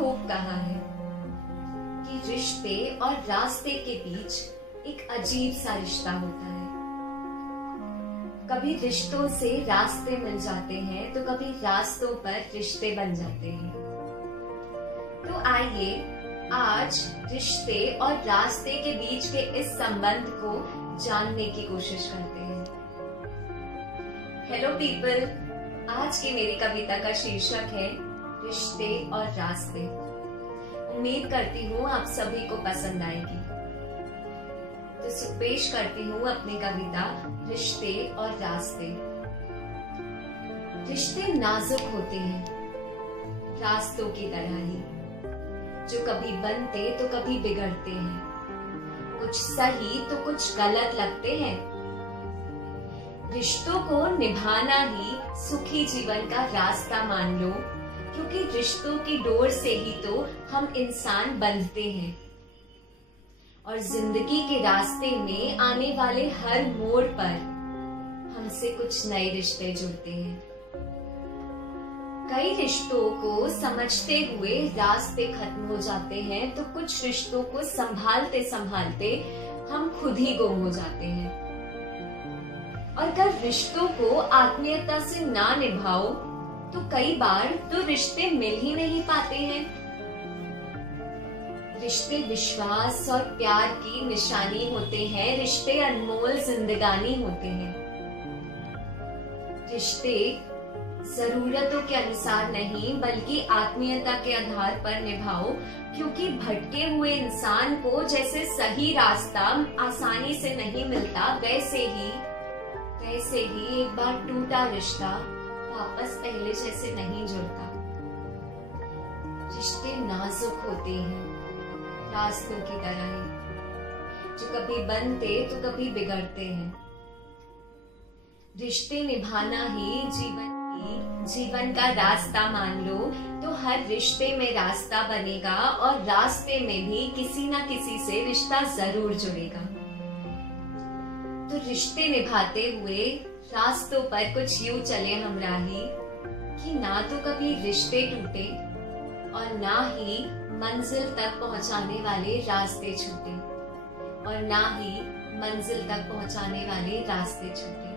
खूब कहा है कि रिश्ते और रास्ते के बीच एक अजीब सा रिश्ता होता है। कभी रिश्तों से रास्ते मिल जाते हैं तो कभी रास्तों पर रिश्ते बन जाते हैं। तो आइए आज रिश्ते और रास्ते के बीच के इस संबंध को जानने की कोशिश करते हैं। हेलो पीपल, आज की मेरी कविता का शीर्षक है रिश्ते और रास्ते। उम्मीद करती हूँ आप सभी को पसंद आएगी। तो पेश करती हूँ अपनी कविता रिश्ते और रास्ते। रिश्ते नाजुक होते हैं, रास्तों की तरह ही, जो कभी बनते तो कभी बिगड़ते हैं, कुछ सही तो कुछ गलत लगते हैं। रिश्तों को निभाना ही सुखी जीवन का रास्ता मान लो, क्योंकि रिश्तों की डोर से ही तो हम इंसान बंधते हैं और जिंदगी के रास्ते में आने वाले हर मोड़ पर हमसे कुछ नए रिश्ते जुड़ते हैं। कई रिश्तों को समझते हुए रास्ते खत्म हो जाते हैं, तो कुछ रिश्तों को संभालते संभालते हम खुद ही गुम हो जाते हैं। और अगर रिश्तों को आत्मीयता से ना निभाओ तो कई बार तो रिश्ते मिल ही नहीं पाते हैं। रिश्ते विश्वास और प्यार की निशानी होते हैं, रिश्ते अनमोल जिंदगानी होते हैं। रिश्ते जरूरतों के अनुसार नहीं बल्कि आत्मीयता के आधार पर निभाओ, क्योंकि भटके हुए इंसान को जैसे सही रास्ता आसानी से नहीं मिलता, वैसे ही एक बार टूटा रिश्ता वापस पहले जैसे नहीं जुड़ता। रिश्ते नाजुक होते हैं, रास्तों की तरह ही, जो कभी बनते तो कभी बिगड़ते हैं। रिश्ते निभाना ही जीवन का रास्ता मान लो, तो हर रिश्ते में रास्ता बनेगा और रास्ते में भी किसी ना किसी से रिश्ता जरूर जुड़ेगा। तो रिश्ते निभाते हुए रास्तों पर कुछ यूं चले हम राही कि ना तो कभी रिश्ते टूटे और ना ही मंजिल तक पहुंचाने वाले रास्ते छूटे, और ना ही मंजिल तक पहुंचाने वाले रास्ते छूटे।